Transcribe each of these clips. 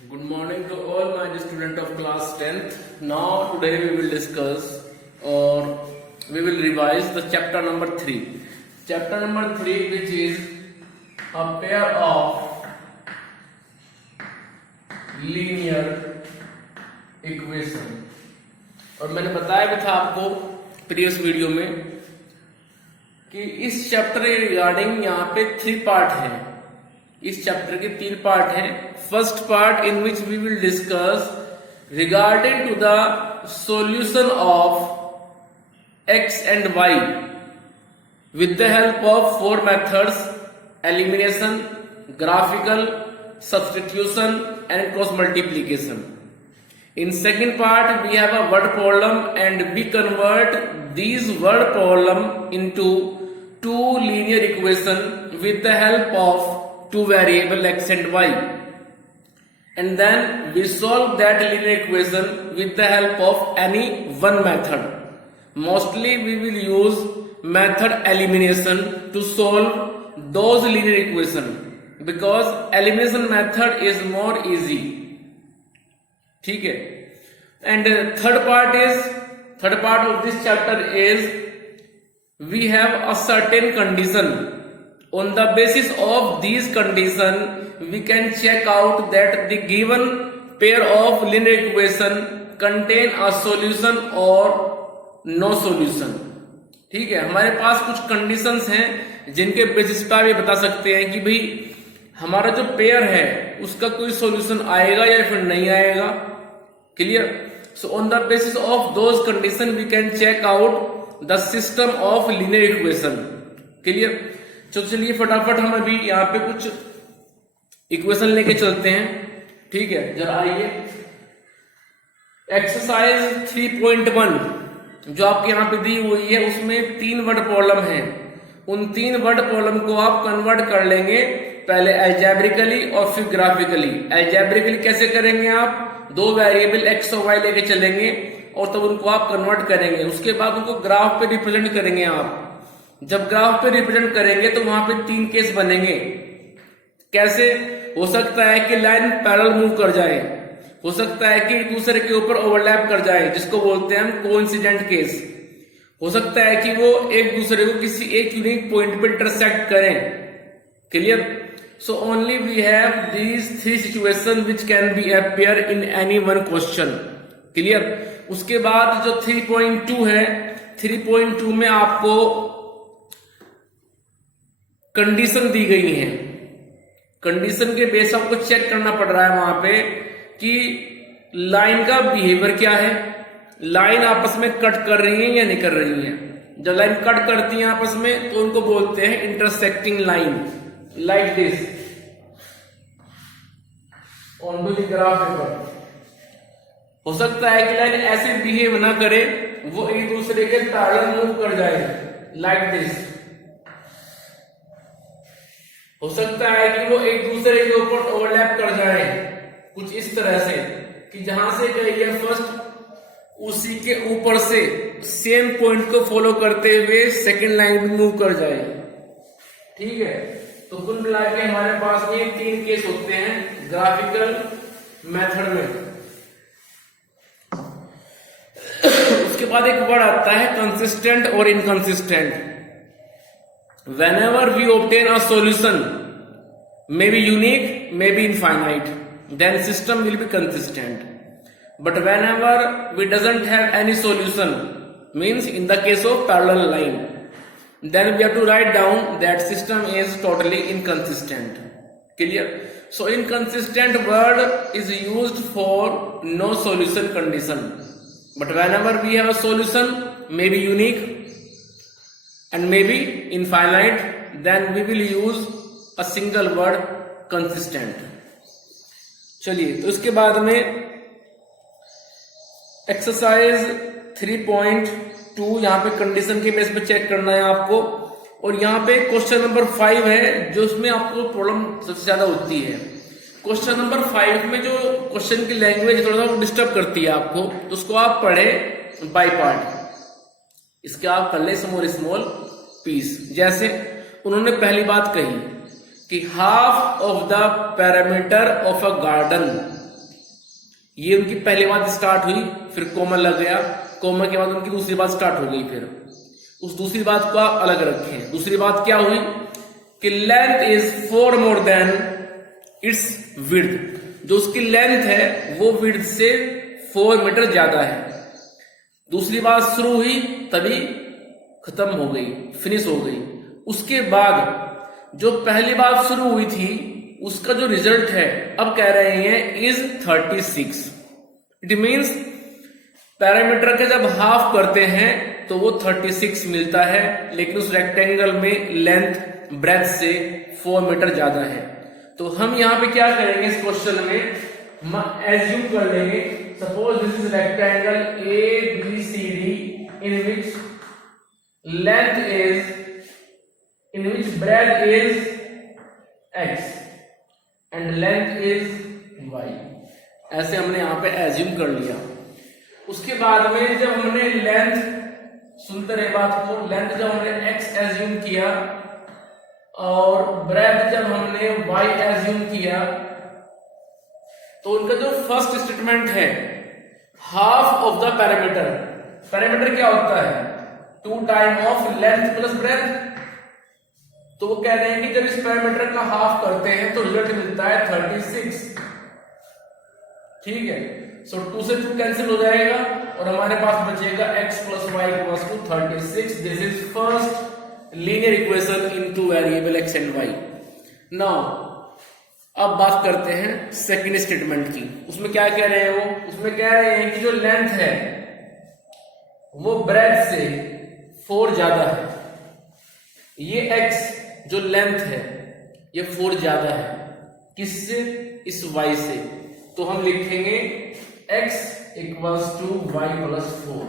Good morning to all my student of class 10th. Now today we will discuss or we will revise the chapter number 3. Chapter number 3 which is a pair of linear equation. और मैंने बताया भी था आपको previous video में कि इस chapter के रिगार्डिंग यहाँ पे 3 पार्ट है. इस चैप्टर के 3 पार्ट हैं. First part in which we will discuss regarding to the solution of x and y with the help of 4 methods: elimination, graphical, substitution and cross multiplication. In second part we have a word problem and we convert these word problem into 2 linear equation with the help of 2 variable x and y, and then we solve that linear equation with the help of any one method. Mostly we will use method elimination to solve those linear equation because elimination method is more easy. ठीक है. And third part of this chapter is we have a certain condition. On the basis of this condition we can check out that the given pair of linear equation contain a solution और no solution. ठीक है. हमारे पास कुछ conditions हैं जिनके basis पर ये बता सकते हैं कि भाई हमारा जो पेयर है उसका कोई सॉल्यूशन आएगा या फिर नहीं आएगा. Clear. So on the basis of those condition we can check out the system of linear equation. Clear. तो चलिए फटाफट हम अभी यहाँ पे कुछ इक्वेशन लेके चलते हैं. ठीक है. जरा आइए. एक्सरसाइज 3.1 जो आपके यहाँ पे दी हुई है उसमें 3 वर्ड प्रॉब्लम है. उन 3 वर्ड प्रॉब्लम को आप कन्वर्ट कर लेंगे पहले अलजेब्रिकली और फिर ग्राफिकली. अलजेब्रिकली कैसे करेंगे? आप 2 वेरिएबल एक्स और वाई लेके चलेंगे और तब उनको आप कन्वर्ट करेंगे. उसके बाद उनको ग्राफ पे रिप्रेजेंट करेंगे. आप जब ग्राफ पे रिप्रेजेंट करेंगे तो वहां पे 3 केस बनेंगे. कैसे? हो सकता है कि लाइन पैरेलल मूव कर जाए, हो सकता है कि एक दूसरे के ऊपर ओवरलैप कर जाए जिसको बोलते हैं हम कोइंसिडेंट केस. हो सकता है कि वो एक दूसरे को किसी एक यूनिक पॉइंट पे इंटरसेक्ट करें. Clear. So only we have these 3 situations which can be appear in any one question. Clear. उसके बाद जो 3.2 है, 3.2 में आपको कंडीशन दी गई है. कंडीशन के बेस आपको चेक करना पड़ रहा है वहां पे कि लाइन का बिहेवियर क्या है. लाइन आपस में कट कर रही है या नहीं कर रही है. जब लाइन कट करती है आपस में तो उनको बोलते हैं intersecting line. Like this on the graph paper. हो सकता है कि लाइन ऐसे बिहेव ना करे, वो एक दूसरे के पैरेलल मूव कर जाए like this. हो सकता है कि वो एक दूसरे के ऊपर ओवरलैप कर जाए कुछ इस तरह से कि जहां से कहिए फर्स्ट उसी के ऊपर से सेम पॉइंट को फॉलो करते हुए सेकंड लाइन में मूव कर जाए. ठीक है. तो कुल मिला के हमारे पास में 3 केस होते हैं ग्राफिकल मेथड में. उसके बाद एक वर्ड आता है कंसिस्टेंट और inconsistent. Whenever we obtain a solution may be unique may be infinite then system will be consistent. But whenever we doesn't have any solution means in the case of parallel line then we have to write down that system is totally inconsistent. Clear. So inconsistent word is used for no solution condition, but whenever we have a solution may be unique and may be infinite, then we will use a single word consistent. चलिए. तो इसके बाद में exercise 3.2 यहाँ पे condition के base पे check करना है आपको. और यहाँ पे क्वेश्चन नंबर 5 है जो उसमें आपको प्रॉब्लम सबसे ज्यादा होती है. क्वेश्चन नंबर 5 में जो क्वेश्चन की लैंग्वेज थोड़ा सा डिस्टर्ब करती है आपको, तो उसको आप पढ़े बाय पार्ट. इसके आप कर ले स्मॉल पीस. जैसे उन्होंने पहली बात कही कि half of the parameter of a garden ये उनकी पहली बात स्टार्ट हुई, फिर कोमा लग गया, कोमा के बाद उनकी दूसरी बात स्टार्ट हो गई। फिर उस दूसरी बात को आप अलग रखें। दूसरी बात क्या हुई कि length is 4 more than it's width. जो उसकी लेंथ है वो विड्थ से 4 मीटर ज्यादा है। दूसरी बात शुरू हुई तभी खत्म हो गई, फिनिश हो गई। उसके बाद जो पहली बात शुरू हुई थी उसका जो रिजल्ट है अब कह रहे हैं इज 36। इट मीन्स पैरामीटर के जब हाफ करते हैं तो वो 36 मिलता है, लेकिन उस रेक्टेंगल में लेंथ ब्रेथ से 4 मीटर ज्यादा है। तो हम यहां पे क्या करेंगे, इस क्वेश्चन में एज्यूम कर लेंगे, suppose this is rectangle ABCD in which length is, in which breadth is x and length is y। ऐसे हमने यहां पे एज्यूम कर लिया। उसके बाद में जब हमने लेंथ, सुनते रहे बात को, लेंथ जब हमने x एज्यूम किया और ब्रेथ जब हमने y एज्यूम किया, तो उनका जो फर्स्ट स्टेटमेंट है half of the parameter, parameter क्या होता है 2 time of length plus breadth. तो वो कह रहे हैं कि जब इस पैरामीटर का हाफ करते हैं तो रिजल्ट मिलता है 36। ठीक है, सो 2 से 2 कैंसिल हो जाएगा और हमारे पास बचेगा x plus y equals to 36। This is first linear equation in 2 variable x and y। Now अब बात करते हैं सेकंड स्टेटमेंट की। उसमें क्या कह रहे हैं वो, उसमें कह रहे हैं कि जो लेंथ है वो ब्रेथ से 4 ज्यादा है। ये x जो लेंथ है ये 4 ज्यादा है, किससे, इस y से। तो हम लिखेंगे x equals to y plus 4,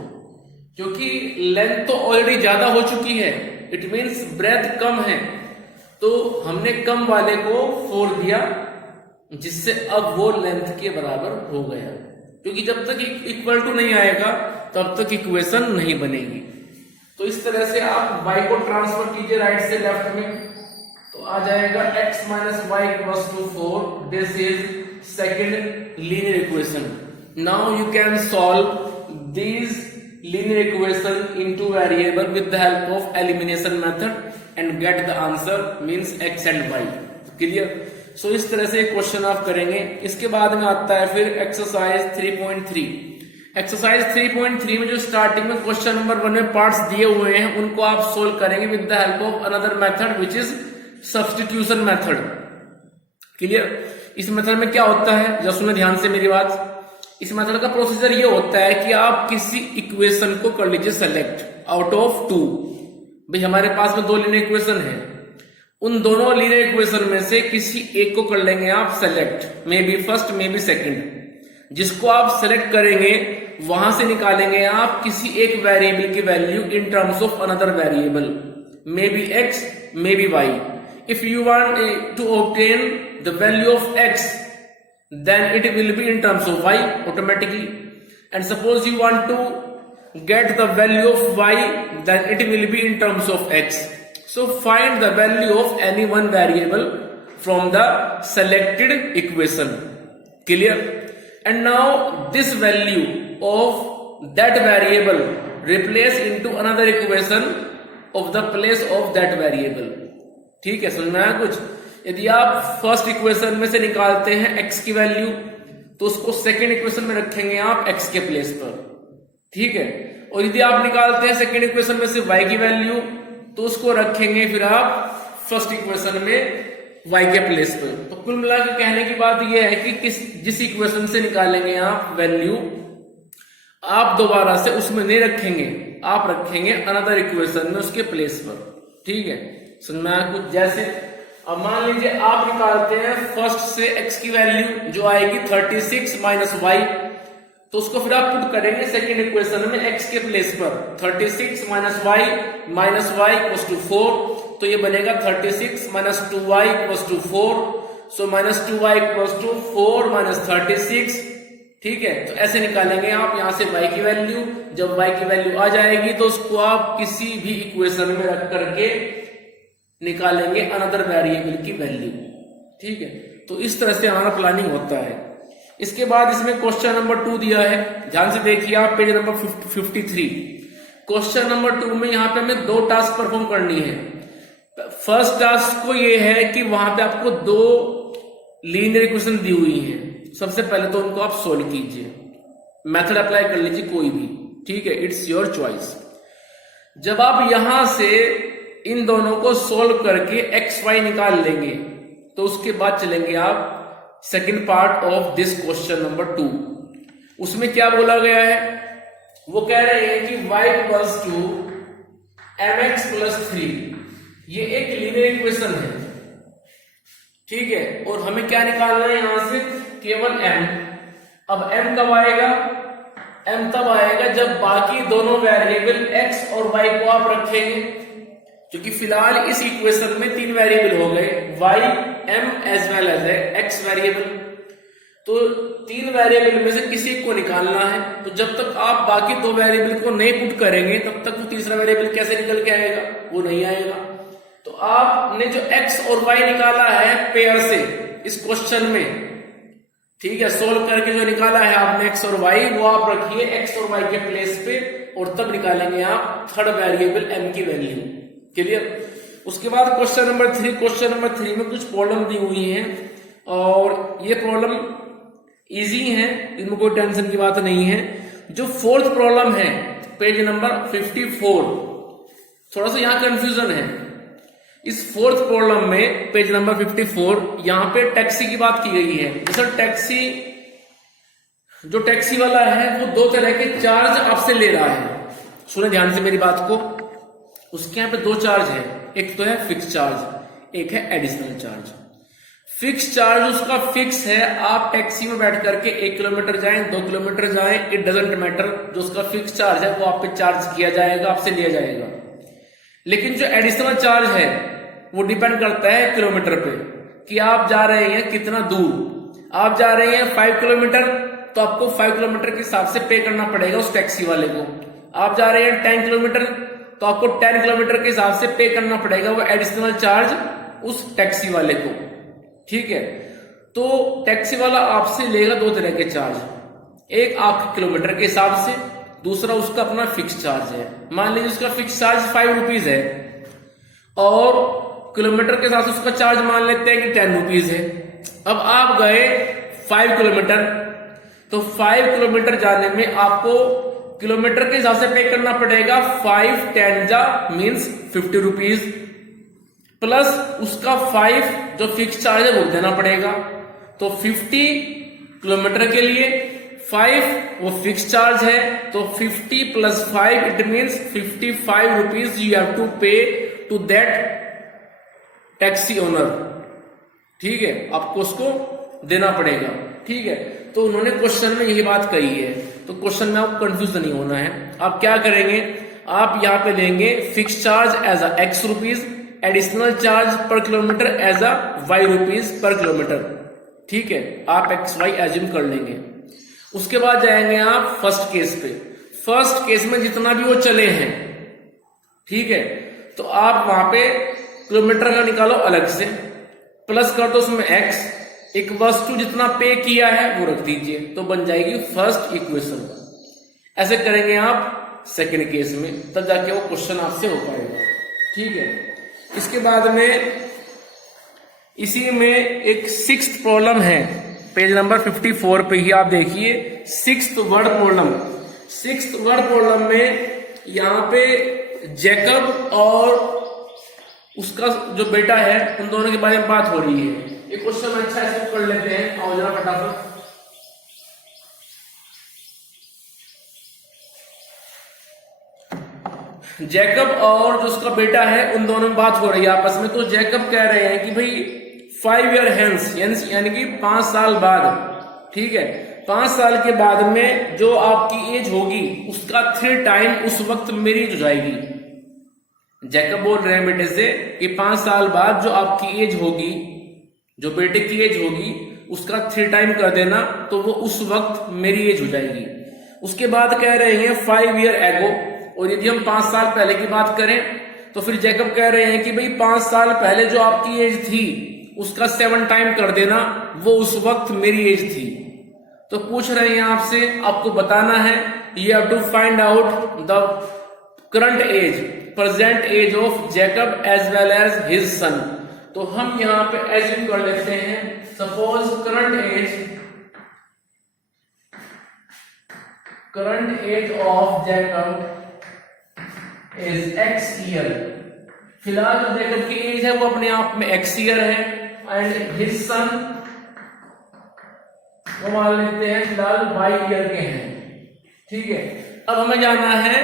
क्योंकि लेंथ तो ऑलरेडी ज्यादा हो चुकी है, इट मीन्स ब्रेथ कम है, तो हमने कम वाले को 4 दिया, जिससे अब वो लेंथ के बराबर हो गया। क्योंकि जब तक इक्वल टू नहीं आएगा तब तक इक्वेशन नहीं बनेगी। तो इस तरह से आप y को ट्रांसफर कीजिए राइट से लेफ्ट में, तो आ जाएगा x minus y equals to 4। This is second linear equation. Now you can solve this linear equation into variable with the help of elimination method and get the answer means x and y। Clear? So इस तरह से question आप करेंगे। इसके बाद में आता है फिर एक्सरसाइज 3.3। एक्सरसाइज 3.3 में जो स्टार्टिंग में क्वेश्चन नंबर 1 में पार्ट्स दिए हुए हैं उनको आप सोल्व करेंगे with the help of another method which is substitution method. Clear? इस मेथड में क्या होता है, जब सुने ध्यान से मेरी बात। इस मेथड का प्रोसीजर ये होता है कि आप किसी इक्वेशन को कर लीजिए सेलेक्ट आउट ऑफ 2। भाई हमारे पास में 2 लीनियर इक्वेशन है, उन दोनों लीनियर इक्वेशन में से किसी एक को कर लेंगे आप select, may be first may be second. जिसको आप सेलेक्ट करेंगे वहां से निकालेंगे आप किसी एक वेरिएबल की value in terms of another variable, may be x may be y। If you want to obtain the value of x then it will be in terms of y automatically, and suppose you want to get the value of y then it will be in terms of x. So find the value of any one variable from the selected equation. Clear? And now this value of that variable replace into another equation of the place of that variable. ठीक है, समझ में आया कुछ? यदि आप first equation में से निकालते हैं x की वैल्यू तो उसको सेकेंड इक्वेशन में रखेंगे आप x के प्लेस पर। ठीक है, और यदि आप निकालते हैं सेकेंड इक्वेशन में से y की वैल्यू तो उसको रखेंगे फिर आप फर्स्ट इक्वेशन में y के प्लेस पर। तो कुल मिला के कहने की बात यह है कि जिस इक्वेशन से निकालेंगे आप वैल्यू, आप दोबारा से उसमें नहीं रखेंगे, आप रखेंगे अनदर इक्वेशन में उसके प्लेस पर। ठीक है, समझ में आया कुछ? जैसे अब मान लीजिए आप निकालते हैं फर्स्ट से x की वैल्यू जो आएगी 36 माइनस वाई, तो उसको फिर आप पुट करेंगे सेकेंड इक्वेशन में x के प्लेस पर। 36 माइनस वाई इक्वल्स टू 4, तो ये बनेगा 36 minus 2y equals to 4। So minus 2y equals to 4 minus 36। ठीक है, तो ऐसे निकालेंगे आप यहां से y की वैल्यू। जब y की वैल्यू आ जाएगी तो उसको आप किसी भी इक्वेशन में रख करके निकालेंगे अनदर वेरिएबल की वैल्यू। ठीक है, तो इस तरह से हमारा प्लानिंग होता है। इसके बाद इसमें क्वेश्चन नंबर 2 दिया है, ध्यान से देखिए आप पेज नंबर 53। क्वेश्चन नंबर 2 में यहाँ पे हमें 2 टास्क परफॉर्म करनी है। फर्स्ट टास्क को ये है कि वहां पे आपको 2 लीनियर इक्वेशन दी हुई है। सबसे पहले तो उनको आप सोल्व कीजिए, मेथड अप्लाई कर लीजिए कोई भी, ठीक है, इट्स योर चॉइस। जब आप यहां से इन दोनों को सोल्व करके एक्स वाई निकाल लेंगे तो उसके बाद चलेंगे आप second part of this question number 2। उसमें क्या बोला गया है, वो कह रहे हैं कि y equals to mx plus 3, ये एक लीनियर इक्वेशन है, ठीक है, और हमें क्या निकालना है यहां से, केवल m। अब m कब आएगा, m तब आएगा जब बाकी दोनों वेरिएबल x और y को आप रखेंगे, क्योंकि फिलहाल इस इक्वेशन में 3 वेरिएबल हो गए, y, m as well as x variable. तो 3 वेरिएबल में से किसी को निकालना है, तो जब तक आप बाकी 2 वेरिएबल को नहीं पुट करेंगे तब तक वो तीसरा वेरिएबल कैसे निकल के आएगा, वो नहीं आएगा। तो आपने जो x और y निकाला है पेयर से इस क्वेश्चन में, ठीक है, सोल्व करके जो निकाला है आपने x और y, वो आप रखिए x और y के प्लेस पे, और तब निकालेंगे आप थर्ड वेरिएबल m की वैल्यू। क्लियर। उसके बाद क्वेश्चन नंबर 3, क्वेश्चन नंबर 3 में कुछ प्रॉब्लम दी हुई हैं और ये प्रॉब्लम इजी है, इनमें कोई टेंशन की बात नहीं है। जो 4th प्रॉब्लम है पेज नंबर 54, थोड़ा सा यहाँ कंफ्यूजन है। इस 4th प्रॉब्लम में पेज नंबर 54 यहाँ पे टैक्सी की बात की गई है। सर टैक्सी, जो टैक्सी वाला है वो 2 तरह के चार्ज आपसे ले रहा है, सुने ध्यान से मेरी बात को। उसके यहाँ पे 2 चार्ज है, एक तो है फिक्स चार्ज, एक है एडिशनल चार्ज। फिक्स चार्ज उसका फिक्स है, आप टैक्सी में बैठ करके 1 किलोमीटर जाएं, 2 किलोमीटर जाएं, इट डजंट मैटर, जो उसका फिक्स चार्ज है वो आप पे चार्ज किया जाएगा, आपसे लिया जाएगा। लेकिन जो एडिशनल चार्ज है वो डिपेंड करता है किलोमीटर पे, कि आप जा रहे हैं कितना दूर। आप जा रहे हैं 5 किलोमीटर तो आपको 5 किलोमीटर के हिसाब से पे करना पड़ेगा उस टैक्सी वाले को। आप जा रहे हैं 10 किलोमीटर तो आपको 10 किलोमीटर के हिसाब से पे करना पड़ेगा वो एडिशनल चार्ज उस टैक्सी वाले को, ठीक है। तो टैक्सी वाला आपसे लेगा 2 तरह के चार्ज, एक आपके किलोमीटर के हिसाब से, दूसरा उसका अपना फिक्स चार्ज है। मान लीजिए उसका फिक्स चार्ज 5 रुपीज है और किलोमीटर के साथ उसका चार्ज मान लेते हैं कि 10 रुपीज है। अब आप गए 5 किलोमीटर, तो 5 किलोमीटर जाने में आपको किलोमीटर के हिसाब से पे करना पड़ेगा 5 10 जा मीन्स 50 रुपीज, प्लस उसका 5 जो फिक्स चार्ज है वो देना पड़ेगा। तो 50 किलोमीटर के लिए 5 वो फिक्स चार्ज है, तो 50 plus 5 it means 55 rupees you have to pay to that taxi owner, ठीक है, आपको उसको देना पड़ेगा, ठीक है। तो उन्होंने क्वेश्चन में यही बात कही है, तो क्वेश्चन में आपको कंफ्यूज नहीं होना है। आप क्या करेंगे, आप यहाँ पे लेंगे fix charge as a x rupees, additional charge per kilometre as a y rupees per kilometre, ठीक है, आप XY एज्यूम कर लेंगे। उसके बाद जाएंगे आप फर्स्ट केस पे। फर्स्ट केस में जितना भी वो चले हैं, ठीक है, तो आप वहां पे किलोमीटर का निकालो अलग से, प्लस कर दो उसमें x, एक वस्तु जितना पे किया है वो रख दीजिए, तो बन जाएगी फर्स्ट इक्वेशन। ऐसे करेंगे आप सेकंड केस में, तब जाके वो क्वेश्चन आपसे हो पाएगा, ठीक है। इसके बाद में इसी में एक 6th प्रॉब्लम है, पेज नंबर 54 पे ही आप देखिए 6th word problem. 6th word problem में यहाँ पे जैकब और उसका जो बेटा है उन दोनों के बारे में बात हो रही है। ये क्वेश्चन अच्छा है, कर लेते हैं, आओ जरा फटाफट। जैकब और जो उसका बेटा है उन दोनों में बात हो रही है आपस में। तो जैकब कह रहे हैं कि भाई 5 ईयर हेंस, यानी कि 5 साल बाद, ठीक है, 5 साल के बाद में जो आपकी एज होगी उसका 3 टाइम उस वक्त मेरी एज हो जाएगी। जैकब बोल रहे हैं बेटे से कि 5 साल बाद जो आपकी एज होगी, जो बेटे की एज होगी, उसका 3 टाइम कर देना तो वो उस वक्त मेरी एज हो जाएगी। उसके बाद कह रहे हैं 5 ईयर एगो, और यदि हम 5 साल पहले की बात करें तो फिर जैकब कह रहे हैं कि भाई 5 साल पहले जो आपकी एज थी उसका 7 टाइम कर देना, वो उस वक्त मेरी एज थी। तो पूछ रहे हैं आपसे, आपको बताना है, you have to find out the current age, present age of Jacob as well as his son. तो हम यहां पे एज्यूम कर लेते हैं, suppose current age of Jacob is x year. फिलहाल जो जैकब की एज है वो अपने आप में एक्स ईयर है, एंड हिज सन वो मान लेते हैं फिलहाल वाई ईयर के हैं। ठीक है, अब हमें जाना है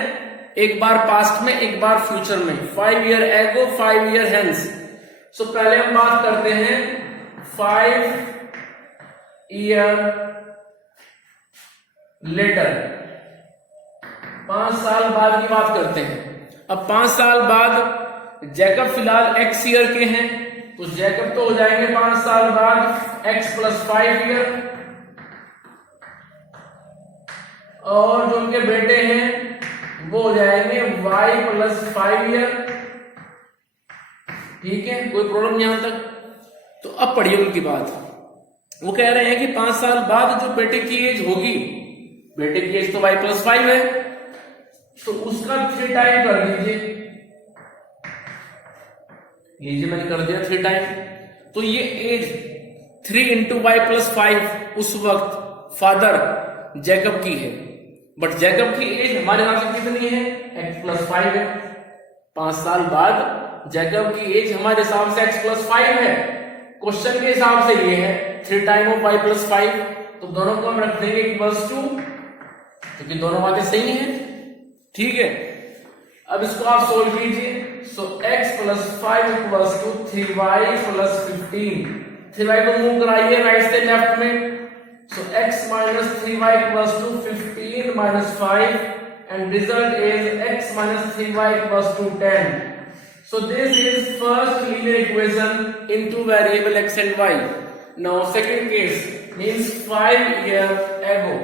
एक बार पास्ट में एक बार फ्यूचर में, 5 ईयर एगो 5 ईयर हेंस। सो पहले हम बात करते हैं 5 ईयर लेटर, 5 साल बाद की बात करते हैं। अब 5 साल बाद जैकब फिलहाल एक्स ईयर के हैं, तो जैकब तो हो जाएंगे 5 साल बाद एक्स प्लस 5 ईयर, और जो उनके बेटे हैं वो हो जाएंगे y प्लस 5 ईयर। ठीक है, कोई प्रॉब्लम यहां तक? तो अब पढ़िए उनकी बात। वो कह रहे हैं कि 5 साल बाद जो बेटे की एज होगी, बेटे की एज तो y प्लस 5 है, तो उसका 3 टाइम कर दीजिए। लीजिए मैंने कर दिया 3 टाइम। तो ये एज 3 इंटू y प्लस 5 उस वक्त फादर जैकब की है, बट जैकब की एज हमारे यहां से कितनी है? x प्लस 5 है। 5 साल बाद जैकब की एज हमारे हिसाब से x प्लस 5 है, क्वेश्चन के हिसाब से ये है 3 टाइम ऑफ y प्लस 5, तो दोनों को हम रख देंगे इक्वल्स टू, क्योंकि दोनों बातें सही है। ठीक है, अब इसको आप सोल्व कीजिए। So x plus 5 equals to 3y plus 15। 3y को मूव कराइए राइट से लेफ्ट में, so x minus 3y equals to 15 minus 5, and result is x minus 3y equals to 10. So this is first linear equation into variable x and y. Now second case means 5 years ago.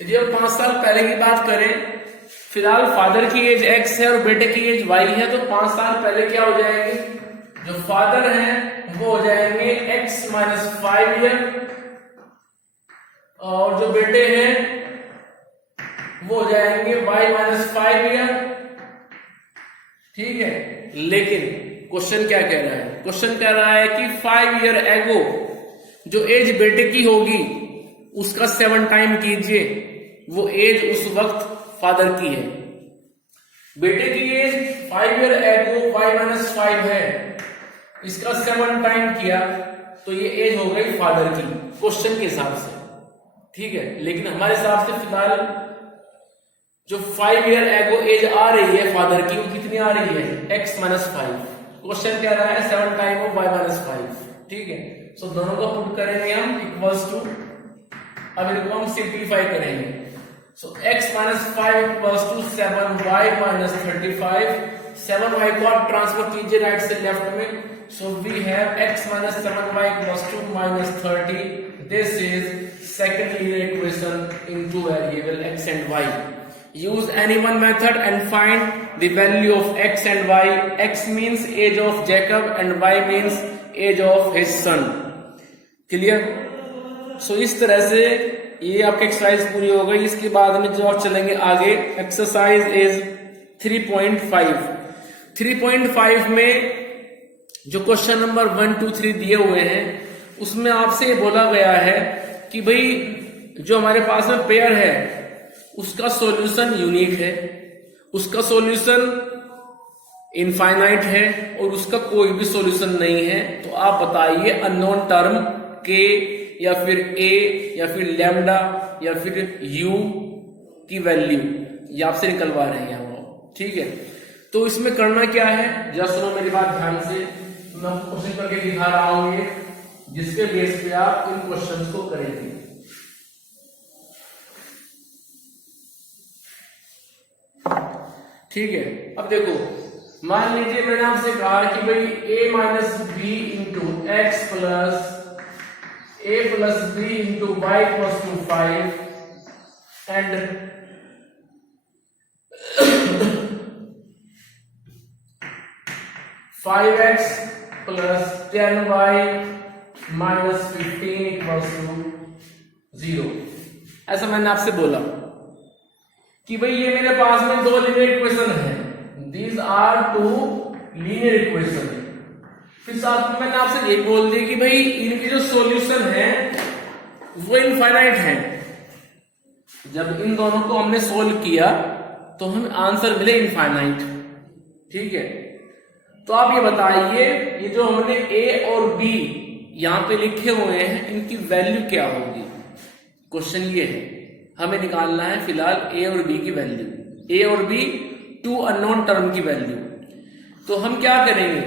यदि हम 5 साल पहले की बात करें, फिलहाल father की as x है और बेटे की एज y है, तो 5 साल पहले क्या हो जाएगी? जो फादर हैं वो हो जाएंगे x माइनस 5 ईयर, और जो बेटे हैं वो हो जाएंगे y माइनस 5 ईयर। ठीक है, लेकिन क्वेश्चन क्या कह रहा है? क्वेश्चन कह रहा है कि 5 ईयर एगो जो एज बेटे की होगी उसका 7 टाइम कीजिए, वो एज उस वक्त फादर की है। बेटे की age 5 year ago y minus 5 है, इसका 7 टाइम किया तो ये एज हो गई फादर की क्वेश्चन के हिसाब से। ठीक है, लेकिन हमारे हिसाब से फिलहाल जो 5 ईयर एगो एज आ रही है फादर की, वो कितनी आ रही है? x minus 5। क्वेश्चन कह रहा है 7 टाइम ऑफ y माइनस 5। ठीक है, सो दोनों को पुट करेंगे हम इक्वल्स टू, अब इनको हम सिंप्लीफाई करेंगे। So x minus 5 equals to 7y minus 35। 7y को आप ट्रांसफर कीजिए राइट से लेफ्ट में, so we have x minus 7y equals to minus 30. This is second linear equation into variable x and y. Use any one method and find the value of x and y. X means age of Jacob and y means age of his son. Clear? So इस तरह से ये आपकी exercise पूरी हो गई। इसके बाद में जो आप चलेंगे आगे, एक्सरसाइज इज 3.5। 3.5 में जो क्वेश्चन नंबर 1, 2, 3 दिए हुए हैं उसमें आपसे बोला गया है कि भाई जो हमारे पास में पेयर है उसका सॉल्यूशन यूनिक है, उसका सॉल्यूशन इनफाइनाइट है और उसका कोई भी सॉल्यूशन नहीं है। तो आप बताइए अननोन टर्म k या फिर a या फिर लैम्डा या फिर u की वैल्यू ये आपसे निकलवा रहे हैं वो। ठीक है, तो इसमें करना क्या है, जरा सुनो मेरी बात ध्यान से। मैं क्वेश्चन करके दिखा रहा हूं ये, जिसके बेस पे आप इन क्वेश्चंस को करेंगे। ठीक है, अब देखो मान लीजिए मैंने आपसे कहा कि भाई a minus b into x plus a plus b into y plus two 5 and 5x plus 10y minus 15 equals to 0। ऐसा मैंने आपसे बोला कि भाई ये मेरे पास में दो लीनियर इक्वेशन है, these are two linear equation. फिर साथ में मैंने आपसे ये बोल दिया कि भाई इनकी जो सॉल्यूशन है वो इनफाइनाइट है। जब इन दोनों को हमने सोल्व किया तो हमें आंसर मिले इनफाइनाइट। ठीक है, तो आप ये बताइए ये जो हमने ए और बी यहां पे लिखे हुए हैं इनकी वैल्यू क्या होगी। क्वेश्चन ये है, हमें निकालना है फिलहाल ए और बी की वैल्यू, ए और बी टू अननोन टर्म की वैल्यू। तो हम क्या करेंगे,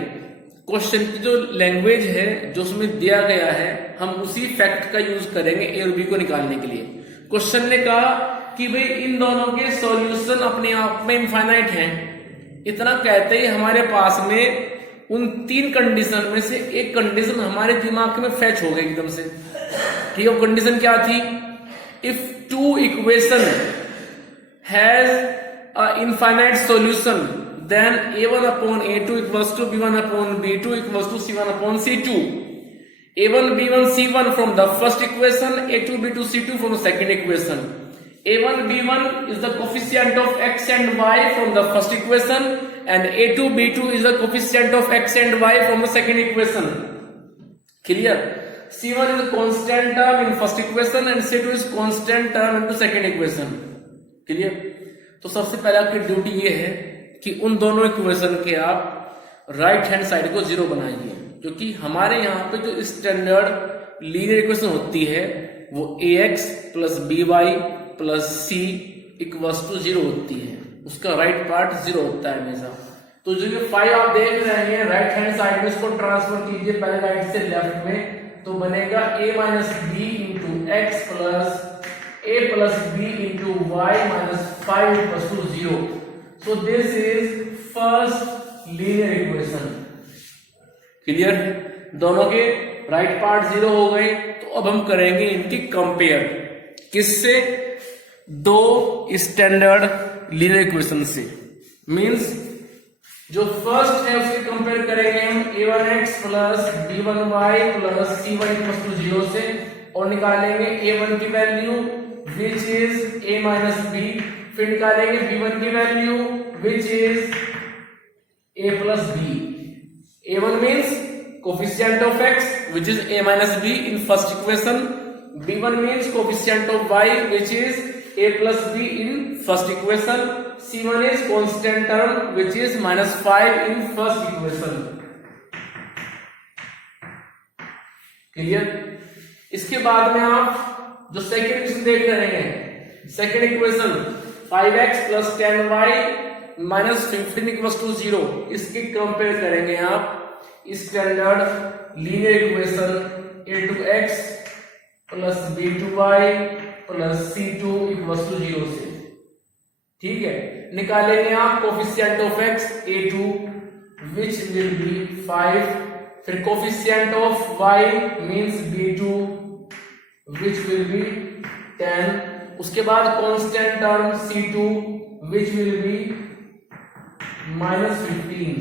क्वेश्चन की जो लैंग्वेज है जो उसमें दिया गया है हम उसी फैक्ट का यूज करेंगे ए और बी को निकालने के लिए। क्वेश्चन ने कहा कि भाई इन दोनों के सॉल्यूशन अपने आप में इनफाइनाइट हैं। इतना कहते ही हमारे पास में उन तीन कंडीशन में से एक कंडीशन हमारे दिमाग में फैच हो गई एकदम से। ठीक है, वो कंडीशन क्या थी, if two equation has a infinite solution then a1 upon a2 equals to b1 upon b2 equals to c1 upon c2. a1 b1 c1 from the first equation, a2 b2 c2 from the second equation. a1 b1 is the coefficient of x and y from the first equation and a2 b2 is the coefficient of x and y from the second equation. Clear? c1 is a constant term in first equation and c2 is constant term in the second equation. Clear? तो सबसे पहले आपकी duty ये है कि उन दोनों equation के आप राइट हैंड साइड को जीरो बनाइए, क्योंकि हमारे यहाँ पे जो स्टैंडर्ड लीनियर इक्वेशन होती है वो ax plus by plus c equals to 0 होती है, उसका राइट पार्ट 0 होता है हमेशा। तो जो ये 5 आप देख रहे हैं राइट हैंड साइड में, इसको ट्रांसफर कीजिए पहले राइट से लेफ्ट में, तो बनेगा a minus b into x plus a plus b into y minus 5 equals to 0। So this is first linear equation. Clear है, दोनों के राइट पार्ट 0 हो गए। तो अब हम करेंगे इनकी कंपेयर, किससे, दो स्टैंडर्ड लीनियर इक्वेशन से। मींस जो फर्स्ट है उसकी कंपेयर करेंगे हम a1x plus b1y plus c1 equals to 0 से, और निकालेंगे a1 की value which is a minus b, फिर निकालेंगे b1 की value which is a plus b। a1 means coefficient of x which is a minus b in first equation, b1 means coefficient of y which is a plus b in first equation, c1 is constant term which is minus 5 in first equation. Clear? इसके बाद में आप जो second equation देख रहे हैं, second equation 5x plus 10y minus 15 equals to 0, इसकी compare करेंगे आप standard linear equation a2x plus b2y plus c2 equals to 0 से। ठीक है, निकालेंगे आप coefficient of x a2 which will be 5, फिर coefficient of y means b2 which will be 10, उसके बाद constant term c2 which will be minus 15।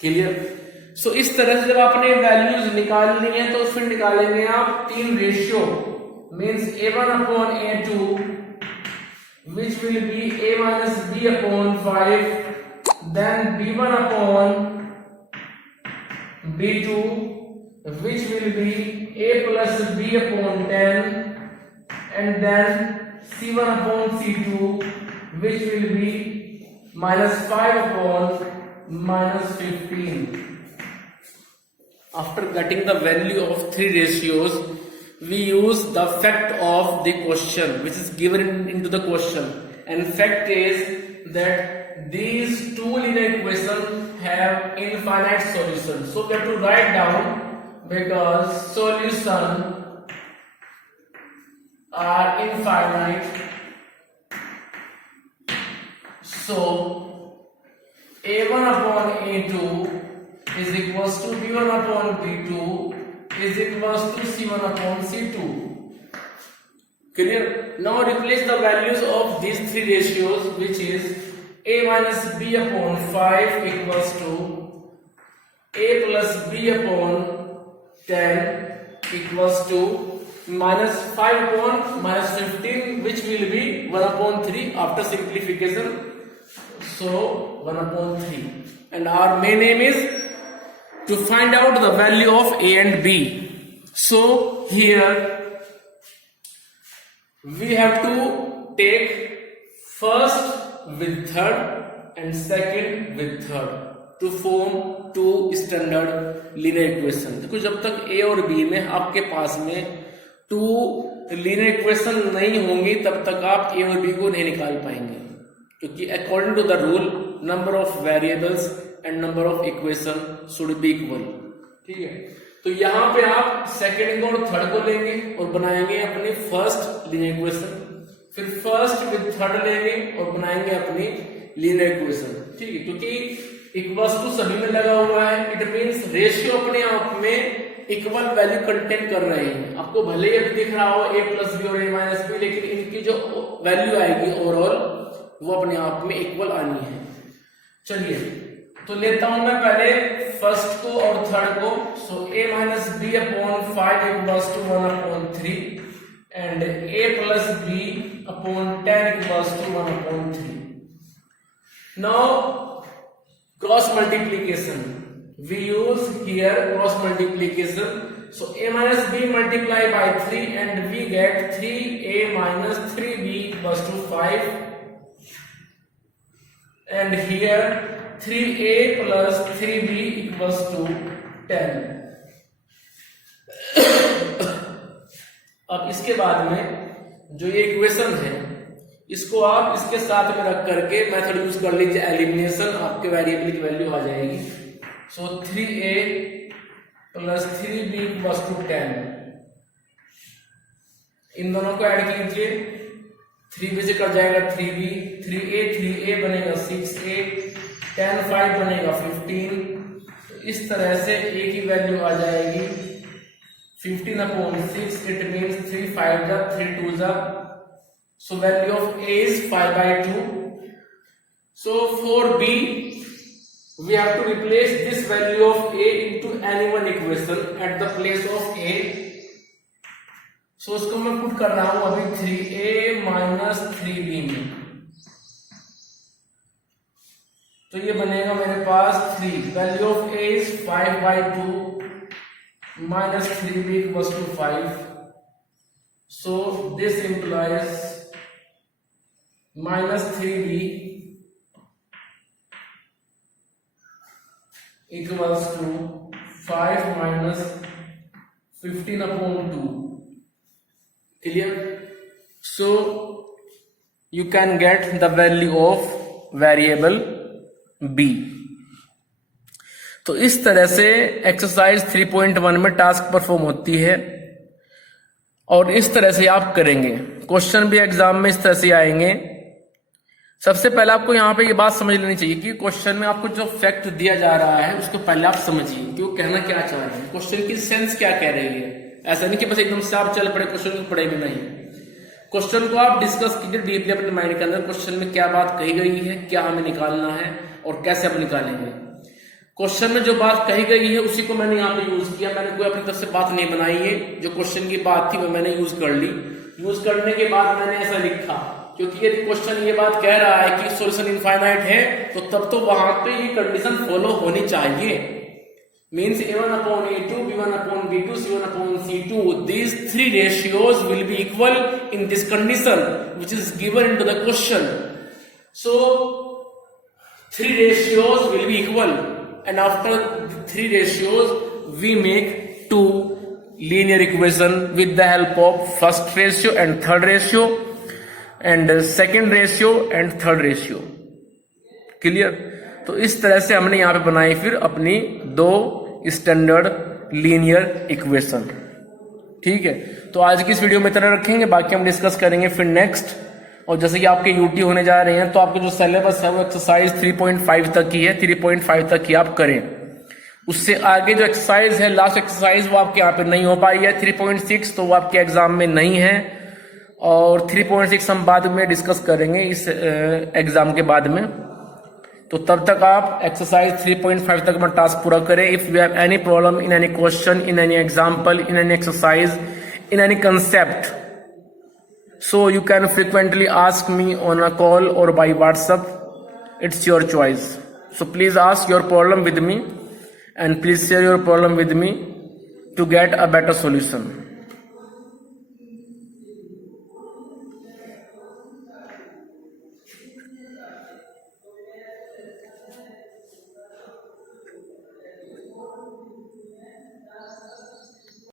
Clear? So इस तरह से जब आपने वैल्यूज निकाल ली है तो फिर निकालेंगे आप तीन ratio, means a1 upon a2 which will be a minus b upon 5, then b1 upon b2 which will be a plus b upon 10, and then c1 upon c2 which will be minus 5 upon minus 15. After getting the value of three ratios, we use the fact of the question which is given into the question, and fact is that these two linear equations have infinite solution. So we have to write down, because solution are infinite, so a1 upon a2 is equals to b1 upon b2 is equals to c1 upon c2. Clear? Now replace the values of these three ratios, which is a minus b upon 5 equals to a plus b upon 10 equals to minus 5 upon minus 15, which will be 1 upon 3 after simplification. So 1 upon 3. And our main aim is to find out the value of a and b. So here we have to take first with third and second with third to form two standard linear equation. देखो जब तक a और b में आपके पास में to linear equation नहीं होंगी तब तक आप a और b को नहीं निकाल पाएंगे, क्योंकि according to the rule number of variables and number of equation should be equal. ठीक है, तो यहाँ पे आप सेकेंड को और थर्ड को लेंगे और बनाएंगे अपनी फर्स्ट लीनियर इक्वेशन, फिर फर्स्ट विद थर्ड लेंगे और बनाएंगे अपनी लीनियर इक्वेशन। ठीक है, क्योंकि इक्वल्स टू सभी में लगा हुआ है, इट मींस रेशियो अपने आप में इक्वल वैल्यू कंटेन कर रहे हैं। आपको भले ही दिख रहा हो a प्लस बी और a माइनस बी, लेकिन इनकी जो वैल्यू आएगी ओवरऑल वो अपने आप में इक्वल आनी है। चलिए तो लेता हूं मैं पहले फर्स्ट को और थर्ड को। So a minus b upon 5 equals to 1 upon 3 and a plus b upon 10 equals to 1 upon 3। Now cross multiplication, we use here cross multiplication. So a minus b multiply by 3 and we get 3a minus 3b equals to 5, and here 3a plus 3b equals to 10. अब इसके बाद में जो ये equation है इसको आप इसके साथ में रख करके मेथड यूज कर लीजिए एलिमिनेशन, आपके वेरिएबल की वैल्यू आ जाएगी। So 3a plus 3b equals to 10, इन दोनों को ऐड कीजिए, 3b से कट जाएगा 3b, 3a बनेगा 6a, 10 5 बनेगा 15। तो इस तरह से a की वैल्यू आ जाएगी 15 अपॉन 6, इट मीन्स 3 5 जा 3 2 जा। So value of a is 5 by 2. So for b we have to replace this value of a into any one equation at the place of a. So उसको मैं put कर रहा हूं अभी 3a minus 3b में, तो ये बनेगा मेरे पास 3, value of a is 5 by 2 minus 3b equals to 5. So this implies minus 3b equals to 5 minus 15 upon 2. Clear? So you can get the value of variable b. तो इस तरह से exercise 3.1 में टास्क परफॉर्म होती है और इस तरह से आप करेंगे। क्वेश्चन भी एग्जाम में इस तरह से आएंगे। सबसे पहले आपको यहाँ पे ये बात समझ लेनी चाहिए कि क्वेश्चन में आपको जो फैक्ट दिया जा रहा है उसको पहले आप समझिए कि वो कहना क्या चाह रहे हैं, क्वेश्चन की सेंस क्या कह रही है। ऐसा नहीं कि बस एकदम से आप चल पड़े क्वेश्चन को पढ़े भी नहीं, क्वेश्चन को आप डिस्कस कीजिए डीपली अपने माइंड के अंदर, क्वेश्चन में क्या बात कही गई है, क्या हमें निकालना है और कैसे हम निकालेंगे। क्वेश्चन में जो बात कही गई है उसी को मैंने यहाँ पे यूज किया, मैंने कोई अपनी तरफ से बात नहीं बनाई है। जो क्वेश्चन की बात थी वो मैंने यूज कर ली, यूज करने के बाद मैंने ऐसा लिखा, क्योंकि यदि क्वेश्चन ये बात कह रहा है कि सॉल्यूशन इनफाइनाइट है तो तब तो वहां पे ये कंडीशन फॉलो होनी चाहिए। Means a1 upon a2, b1 upon b2, c1 upon c2, these three ratios will be equal in this condition which is given into the question. So three ratios will be equal, and after three ratios we make two linear equation with the help of first ratio and third ratio and second ratio and third ratio. Clear? तो इस तरह से हमने यहाँ पे बनाई फिर अपनी दो स्टैंडर्ड लीनियर इक्वेशन। ठीक है, तो आज की इस वीडियो में इतना रखेंगे, बाकी हम डिस्कस करेंगे फिर नेक्स्ट। और जैसे कि आपके यूटी होने जा रहे हैं तो आपके जो सिलेबस है वो एक्सरसाइज 3.5 तक की है, 3.5 तक की आप करें। उससे आगे जो एक्सरसाइज है, लास्ट एक्सरसाइज, वो आपके यहाँ पे नहीं हो पाई है 3.6, तो वो आपके एग्जाम में नहीं है। और 3.6 हम बाद में डिस्कस करेंगे इस एग्जाम के बाद में। तो तब तक आप एक्सरसाइज 3.5 तक अपना टास्क पूरा करें. If you have any problem in any question, in any example, in any exercise, in any concept, so you can frequently ask me on a call or by WhatsApp. It's your choice. So please ask your problem with me and please share your problem with me to get a better solution.